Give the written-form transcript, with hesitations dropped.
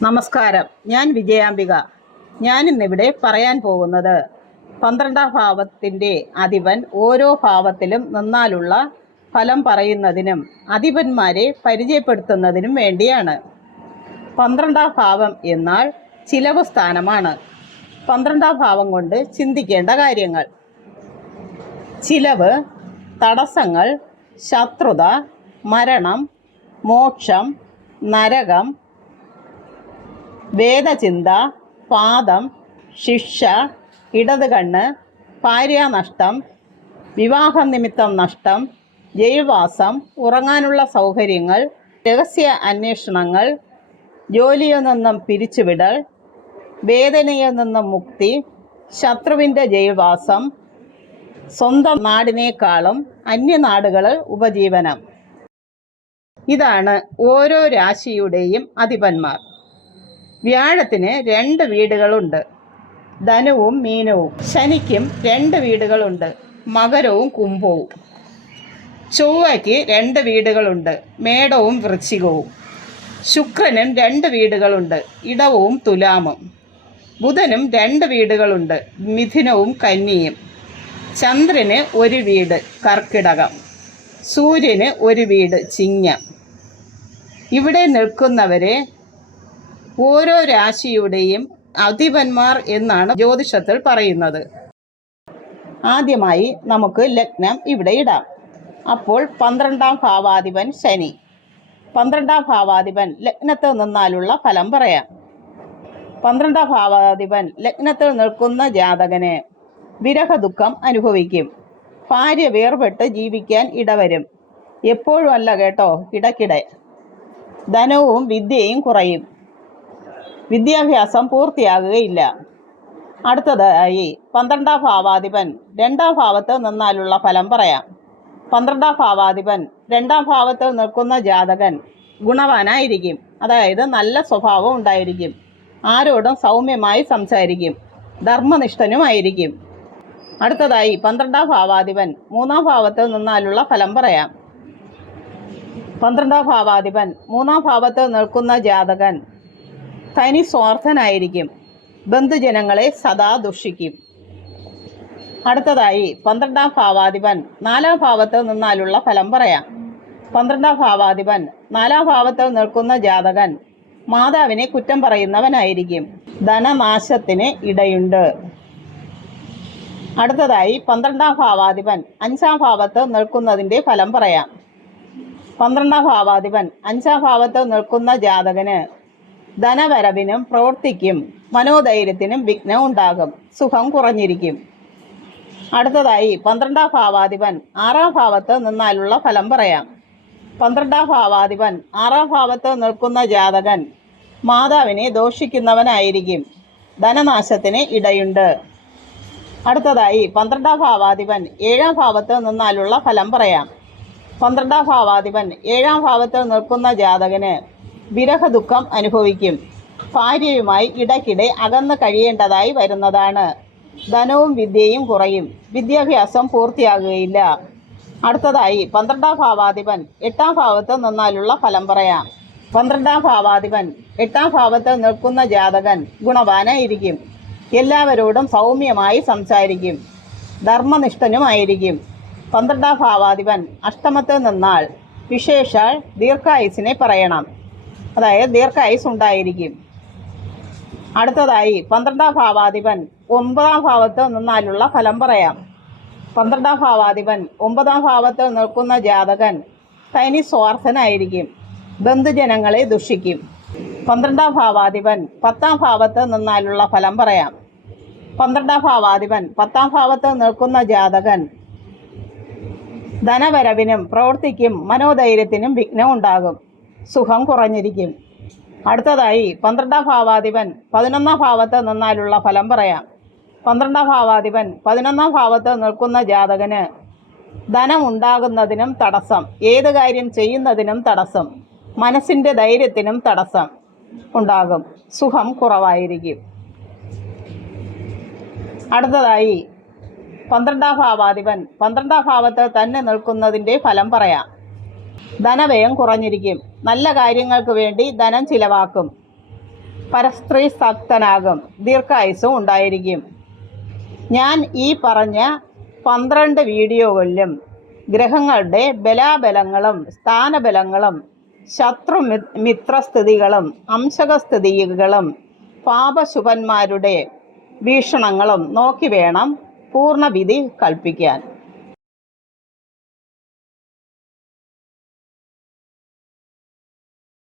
നമസ്കാരം, ഞാൻ വിജയാംബിക. ഞാനിന്നിവിടെ പറയാൻ പോകുന്നത് 12ാം ഭാവത്തിൻ്റെ അധിപൻ ഓരോ ഭാവത്തിലും നിന്നാലുള്ള ഫലം പറയുന്നതിനും അധിപന്മാരെ പരിചയപ്പെടുത്തുന്നതിനും വേണ്ടിയാണ്. 12ാം ഭാവം എന്നാൽ ചിലവ് സ്ഥാനമാണ്. 12ാം ഭാവം കൊണ്ട് ചിന്തിക്കേണ്ട കാര്യങ്ങൾ: ചിലവ്, തടസ്സങ്ങൾ, ശത്രുത, മരണം, മോക്ഷം, നരകം, വേദചിന്ത, പാദം, ശിക്ഷ, ഇടത് കണ്ണ്, ഭാര്യാനഷ്ടം, വിവാഹനിമിത്തം നഷ്ടം, ജയിൽവാസം, ഉറങ്ങാനുള്ള സൗകര്യങ്ങൾ, രഹസ്യ അന്വേഷണങ്ങൾ, ജോലിയിൽ നിന്നും പിരിച്ചുവിടൽ, വേദനയിൽ നിന്നും മുക്തി, ശത്രുവിൻ്റെ ജയിൽവാസം, സ്വന്തം നാടിനേക്കാളും അന്യനാടുകളിൽ ഉപജീവനം. ഇതാണ് ഓരോ രാശിയുടെയും അധിപന്മാർ. വ്യാഴത്തിന് 2 വീടുകളുണ്ട്, ധനുവും മീനവും. ശനിക്കും 2 വീടുകളുണ്ട്, മകരവും കുംഭവും. ചൊവ്വയ്ക്ക് 2 വീടുകളുണ്ട്, മേടവും വൃശ്ചികവും. ശുക്രനും 2 വീടുകളുണ്ട്, ഇടവവും തുലാമും. ബുധനും 2 വീടുകളുണ്ട്, മിഥുനവും കന്നിയും. ചന്ദ്രന് 1 വീട്, കർക്കിടകം. സൂര്യന് 1 വീട്, ചിങ്ങം. ഇവിടെ നിൽക്കുന്നവരെ ഓരോ രാശിയുടെയും അധിപന്മാർ എന്നാണ് ജ്യോതിഷത്തിൽ പറയുന്നത്. ആദ്യമായി നമുക്ക് ലഗ്നം ഇവിടെ ഇടാം. അപ്പോൾ 12ാം ഭാവാധിപൻ ശനി. 12ാം ഭാവാധിപൻ ലഗ്നത്തിൽ നിന്നാലുള്ള ഫലം പറയാം. 12ാം ഭാവാധിപൻ ലഗ്നത്തിൽ നിൽക്കുന്ന ജാതകന് വിരഹദുഃഖം അനുഭവിക്കും. ഭാര്യ വേർപെട്ട് ജീവിക്കാൻ ഇടവരും. എപ്പോഴും അല്ല കേട്ടോ, ഇടയ്ക്കിടെ. ധനവും വിദ്യയും കുറയും. വിദ്യാഭ്യാസം പൂർത്തിയാകുകയില്ല. അടുത്തതായി 12ാം ഭാവാധിപൻ 2ാം ഭാവത്തിൽ നിന്നാലുള്ള ഫലം പറയാം. 12ാം ഭാവാധിപൻ 2ാം ഭാവത്തിൽ നിൽക്കുന്ന ജാതകൻ ഗുണവാനായിരിക്കും. അതായത് നല്ല സ്വഭാവം ഉണ്ടായിരിക്കും. ആരോടും സൗമ്യമായി സംസാരിക്കും. ധർമ്മനിഷ്ഠനുമായിരിക്കും. അടുത്തതായി 12ാം ഭാവാധിപൻ 3ാം ഭാവത്തിൽ നിന്നാലുള്ള ഫലം പറയാം. 12ാം ഭാവാധിപൻ 3ാം ഭാവത്തിൽ നിൽക്കുന്ന ജാതകൻ തനി സ്വാർത്ഥനായിരിക്കും. ബന്ധുജനങ്ങളെ സദാ ദുഷിക്കും. അടുത്തതായി 12ാം ഭാവാധിപൻ 4ാം ഭാവത്തിൽ നിന്നാലുള്ള ഫലം പറയാം. 12ാം ഭാവാധിപൻ 4ാം ഭാവത്തിൽ നിൽക്കുന്ന ജാതകൻ മാതാവിനെ കുറ്റം പറയുന്നവനായിരിക്കും. ധനനാശത്തിന് ഇടയുണ്ട്. അടുത്തതായി 12ാം ഭാവാധിപൻ 5ാം ഭാവത്തിൽ നിൽക്കുന്നതിൻ്റെ ഫലം പറയാം. 12ാം ഭാവാധിപൻ 5ാം ഭാവത്തിൽ നിൽക്കുന്ന ജാതകന് ധനവരവിനും പ്രവൃത്തിക്കും മനോധൈര്യത്തിനും വിഘ്നം ഉണ്ടാകും. സുഖം കുറഞ്ഞിരിക്കും. അടുത്തതായി 12ാം ഭാവാധിപൻ 6ാം ഭാവത്തിൽ നിന്നാലുള്ള ഫലം പറയാം. 12ാം ഭാവാധിപൻ 6ാം ഭാവത്തിൽ നിൽക്കുന്ന ജാതകൻ മാതാവിനെ ദോഷിക്കുന്നവനായിരിക്കും. ധനനാശത്തിന് ഇടയുണ്ട്. അടുത്തതായി 12ാം ഭാവാധിപൻ 7ാം ഭാവത്തിൽ നിന്നാലുള്ള ഫലം പറയാം. 12ാം ഭാവാധിപൻ 7ാം ഭാവത്തിൽ നിൽക്കുന്ന ജാതകന് വിരഹദുഃഖം അനുഭവിക്കും. ഭാര്യയുമായി ഇടയ്ക്കിടെ അകന്ന് കഴിയേണ്ടതായി വരുന്നതാണ്. ധനവും വിദ്യയും കുറയും. വിദ്യാഭ്യാസം പൂർത്തിയാകുകയില്ല. അടുത്തതായി 12ാം ഭാവാധിപൻ 8ാം ഭാവത്തിൽ നിന്നാലുള്ള ഫലം പറയാം. 12ാം ഭാവാധിപൻ 8ാം ഭാവത്തിൽ നിൽക്കുന്ന ജാതകൻ ഗുണവാനായിരിക്കും. എല്ലാവരോടും സൗമ്യമായി സംസാരിക്കും. ധർമ്മനിഷ്ഠനുമായിരിക്കും. 12ാം ഭാവാധിപൻ അഷ്ടമത്തിൽ നിന്നാൽ വിശേഷാൽ ദീർഘായുസിനെ പറയണം. അതായത് ദീർഘായുസ് ഉണ്ടായിരിക്കും. അടുത്തതായി 12ാം ഭാവാധിപൻ 9ാം ഭാവത്തിൽ നിന്നാലുള്ള ഫലം പറയാം. 12ാം ഭാവാധിപൻ 9ാം ഭാവത്തിൽ നിൽക്കുന്ന ജാതകൻ തനി സ്വാർത്ഥനായിരിക്കും. ബന്ധുജനങ്ങളെ ദുഷിക്കും. 12ാം ഭാവാധിപൻ 10ാം ഭാവത്തിൽ നിന്നാലുള്ള ഫലം പറയാം. 12ാം ഭാവാധിപൻ 10ാം ഭാവത്തിൽ നിൽക്കുന്ന ജാതകൻ ധനവരവിനും പ്രവൃത്തിക്കും മനോധൈര്യത്തിനും വിഘ്നം ഉണ്ടാകും. സുഖം കുറഞ്ഞിരിക്കും. അടുത്തതായി 12ാം ഭാവാധിപൻ 11ാം ഭാവത്തിൽ നിന്നാലുള്ള ഫലം പറയാം. 12ാം ഭാവാധിപൻ 11ാം ഭാവത്തിൽ നിൽക്കുന്ന ജാതകന് ധനം ഉണ്ടാകുന്നതിനും തടസ്സം. ഏത് കാര്യം ചെയ്യുന്നതിനും തടസ്സം. മനസ്സിൻ്റെ ധൈര്യത്തിനും തടസ്സം ഉണ്ടാകും. സുഖം കുറവായിരിക്കും. അടുത്തതായി 12ാം ഭാവാധിപൻ 12ാം ഭാവത്തിൽ തന്നെ നിൽക്കുന്നതിൻ്റെ ഫലം പറയാം. ധനവ്യയം കുറഞ്ഞിരിക്കും. നല്ല കാര്യങ്ങൾക്ക് വേണ്ടി ധനം ചിലവാക്കും. പരസ്ത്രീ സക്തനാകും, ദീർഘായുസ്സും ഉണ്ടായിരിക്കും. ഞാൻ ഈ പറഞ്ഞ 12 വീഡിയോകളിലും ഗ്രഹങ്ങളുടെ ബലാബലങ്ങളും സ്ഥാനബലങ്ങളും ശത്രുമിത്രസ്ഥിതികളും അംശകസ്ഥിതികളും പാപശുഭന്മാരുടെ വീക്ഷണങ്ങളും നോക്കി വേണം പൂർണ്ണവിധി കൽപ്പിക്കാൻ.